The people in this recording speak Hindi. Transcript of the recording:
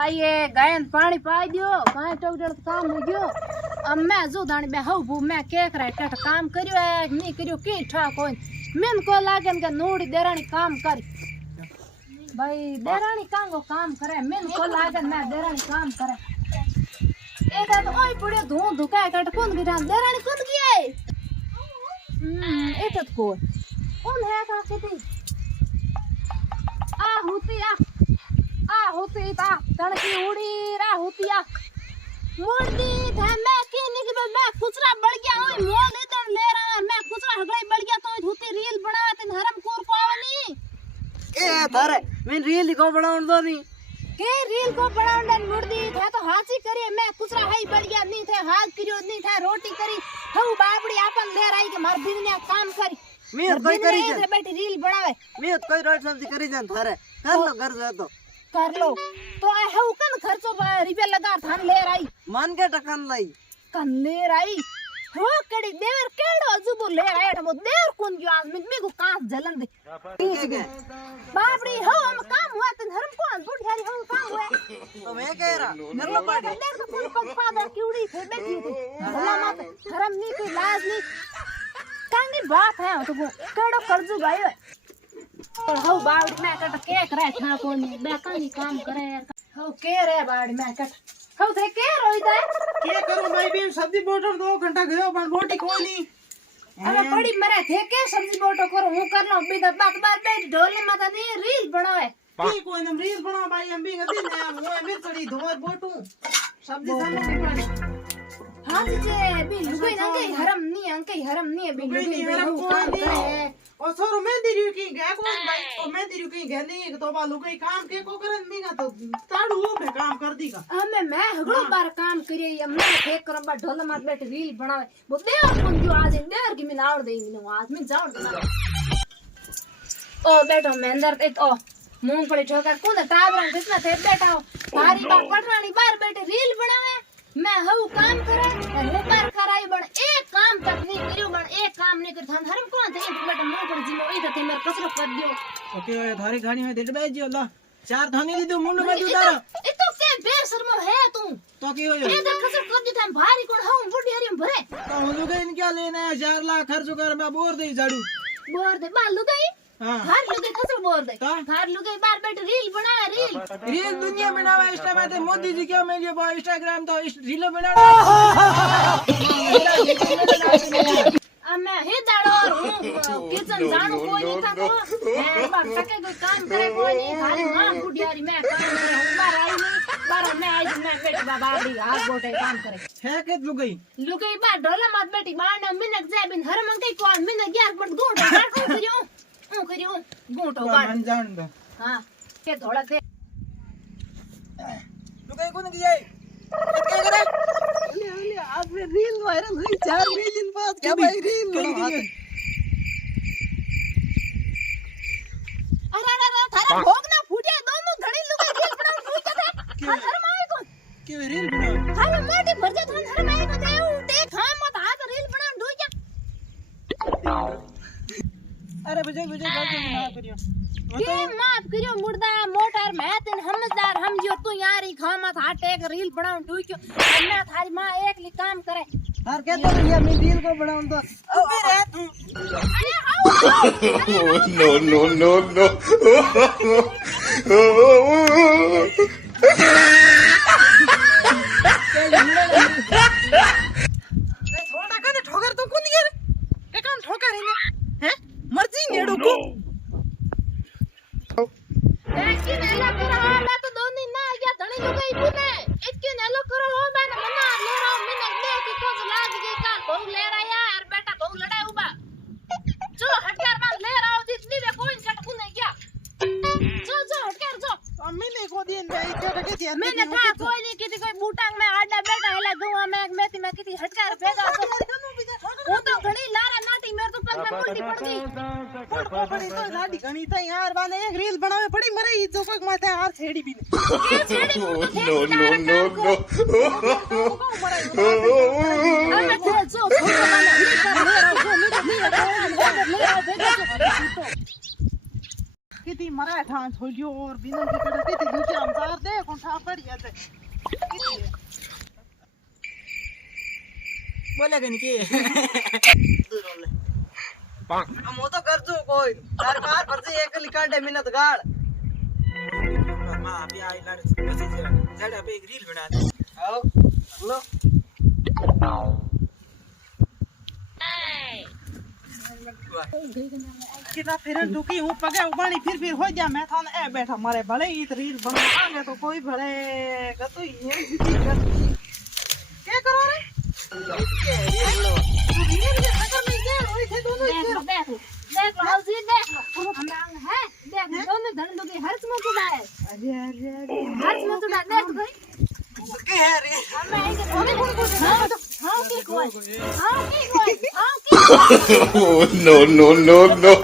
आइए गायन पानी पाई दियो गाय टोडल काम हो गयो अब मैं जो दानी बे हऊ मैं के करे कट काम करियो है नी करियो की ठा कोई मेन को लागन के नोड़ी देरानी काम कर भाई देरानी कांगो काम करे मेन को लागन मैं देरानी काम करे एदा तो ओई पड़ियो धू धुका कट कोन गिरा देरानी कोन किए एतत को कौन है का केती आ होती ता तड़की उड़ी रा होतिया मुर्दी थे मैं की निकल मैं खुचरा बढ़ गया ओए मोल दे तर ले रहा मैं खुचरा हगड़ाई बढ़ गया तो होती रील बनावे ते हरम कोर को आवनी ए थारे मैं रील को बनाउन दो नी के रील को बनाउन दे मुर्दी थे तो हाची करे मैं खुचरा हाई बढ़ गया नी थे हाथ करियो नी थे रोटी करी हऊ बाबड़ी आपन ले रही के मार बिन ने काम करी मैं कोई करी जे बैठी रील बनावे मैं कोई रोटी सब्जी करी जान थारे कर लो घर जा तो कर लो तो ए हऊ कन खर्चो रुपया लगा थान ले रही मान के टकन लाई कन ले रही हो कड़ी देवर केड़ो अजुबो ले रहा है देवर कौन जो आज में को कांस जलन दे ठीक है बापड़ी हो हम काम हुआ त धर्म को बुढ़ यारी हम काम हुआ तो मैं कह रहा कर लो पार्टी देख तो कोई फादर क्यूड़ी थे बैठी थी भला मत धर्म नहीं कोई लाज नहीं कांगी बात है तो केड़ो कर्जू गायो और हो बावड़ी मैं कट के करे था कोनी बेकानी काम करे हो के रे बावड़ी मैं कट हो थे के रोईदा के करूं भाई भी सब्जी बोटर 2 घंटा गयो पण रोटी कोई नहीं अबे पड़ी मरे थे के सब्जी बोटो करो हूं कर लो बी बात बात पे ढोलने माता नहीं रील बनावे की कोई न रील बना भाई हम भी गदी ने हुए मिर्चड़ी धोर बोटू सब्जी सामने पड़ी हां जे बी लुगाई ना के हरम नहीं बी लुगाई हरम कोई नहीं और सर मैं दिरु की गे को भाई और मैं दिरु की गे नहीं तो बा लुगाई काम के को करन मीगा तो ताड़ू पे काम कर दी का हमें मैं हगड़ो बार काम करे हमने फेक कर बा ढोल मार बैठ रील बनावे वो दे कौन जो आज देर की मिलावड़ दे इन आज में जाओ ओ बैठो मैं अंदर एक ओ मूंगफली ठोकर कौन टाबरन कितना थे बैठा हो भारी बा पटरानी बाहर बैठे रील बनावे मैं हऊ काम करे हूं पर कराई बण एक काम तक नहीं करियो बण एक काम नहीं कर थान हरम कोन थे बेटा मुंह पर जिलो ई थे मेरे कसरो कर दियो ओके ओए थारी गाड़ी में दिट बैठ जियो ला चार थानी दी दो मुंड में उतारो ए तो के बेशर्मो है तू तो की होयो ए तो कसर कर दी थान भारी कोन हूं बुढ़ी हरिम भरे तो हम लोग इन क्या लेना है 4 लाख खर्च कर मैं बोर दे झाड़ू बोर दे बालू गई हां थार लुगे कसर बोर दे थार लुगे बार बैठ रील बना रील दुनिया बनावा इंस्टा में ते मोदी जी क्या मेरे बा इंस्टाग्राम तो रील बना मैं हे दाड़ो और किचन जानो कोई नहीं था तो मैं बार सके कोई काम करे कोई नहीं खाली मां बुढ़ियारी मैं काम करे हूं बार आई नहीं बार मैं आई मैं बेटी बाबा दी हाथ बोटे काम करे है के लुगई बार ढोला मत बेटी बार न मिनक जाए बिन हर मंगे को मिनक 11 मिनट गोंडो बार करियो गोंटो बार मन जान दो हां के थोड़ा के लुगई कोन की जाए क्या करे ले आपने रील वायरल हुई 4 दिन बाद क्या भाई रील अरे थारा भोग ना फूटे दोनों घड़ी लुगाई रील बनाऊ कोई क्या हर माए को के रील बनाऊ हां मोटी भर जा थान हर माए को दे देख हां मत हाथ रील बनाऊ ढोई क्या अरे बुझे गलती माफ करियो के माफ करियो मुर्दा मोटर मैं तन समझदार हम जो तू यार ही खामत हाट एक रील बनाऊं ढोई क्यों मैं थारी मां एक ली काम करे यार के तो ये मैं रील को बनाऊं तो अबे रे तू अरे no. थोड़ा का ठोकर तो कौन यार के काम ठोकर है मर्जी नेड़ो को इसकी नेला करो मैं तो दो दिन ना गया धनी लुगाई पुने इसकी नेलो करो हो मैंने मना ले रहा हूं मैंने देख के को लाग गई काल बहु ले रहा यार बेटा बहु लड़ाई उबा चलो हटकर मार ले रहा हूं जितनी वे कोई कट पुने क्या जो हटकर जो मैंने को दिन भाई क्या के दिया मैंने कहा कोई नहीं किसी कोई बूटांग में आडा बेटा हेला दुआ में किसी हटकर भेजा वो तो घड़ी लारा नाटी मेरे तो पग में उल्टी पड़ गई को पड़ी तो लाडी घणी था यार बाने एक रील बनावे पड़ी मरे जो पग माथे हाथ छेड़ी भी के छेड़ी No. अरे थे जो छोटा वाला ले रहा हूं ले रहा हूं थी मरा ठान छोड़ियो और बिना की कड़की थी दूसरे हम सार दे कौन ठा पड़ी है बोले कहीं के हम वो तो कर जो कोई सरकार पर से एक लिकांडे मिनट गाड़ मां अभी आई लड़ बस जड़ अभी एक रील बना दे आओ लो कितना फिर दुखी हूँ पगे उबानी फिर हो जा मैं थाने ए बैठा मारे भले ही रील बनाएंगे तो कोई भले का तो ये क्या करो रे देख लो हौजी देख लो हम है देख दोनों धन दोगे हर्ष में चुड़ा है अरे अरे अरे हर्ष में चुड़ा देख गई के है रे हमें आएंगे हां की कोई हां की no, no, no, no.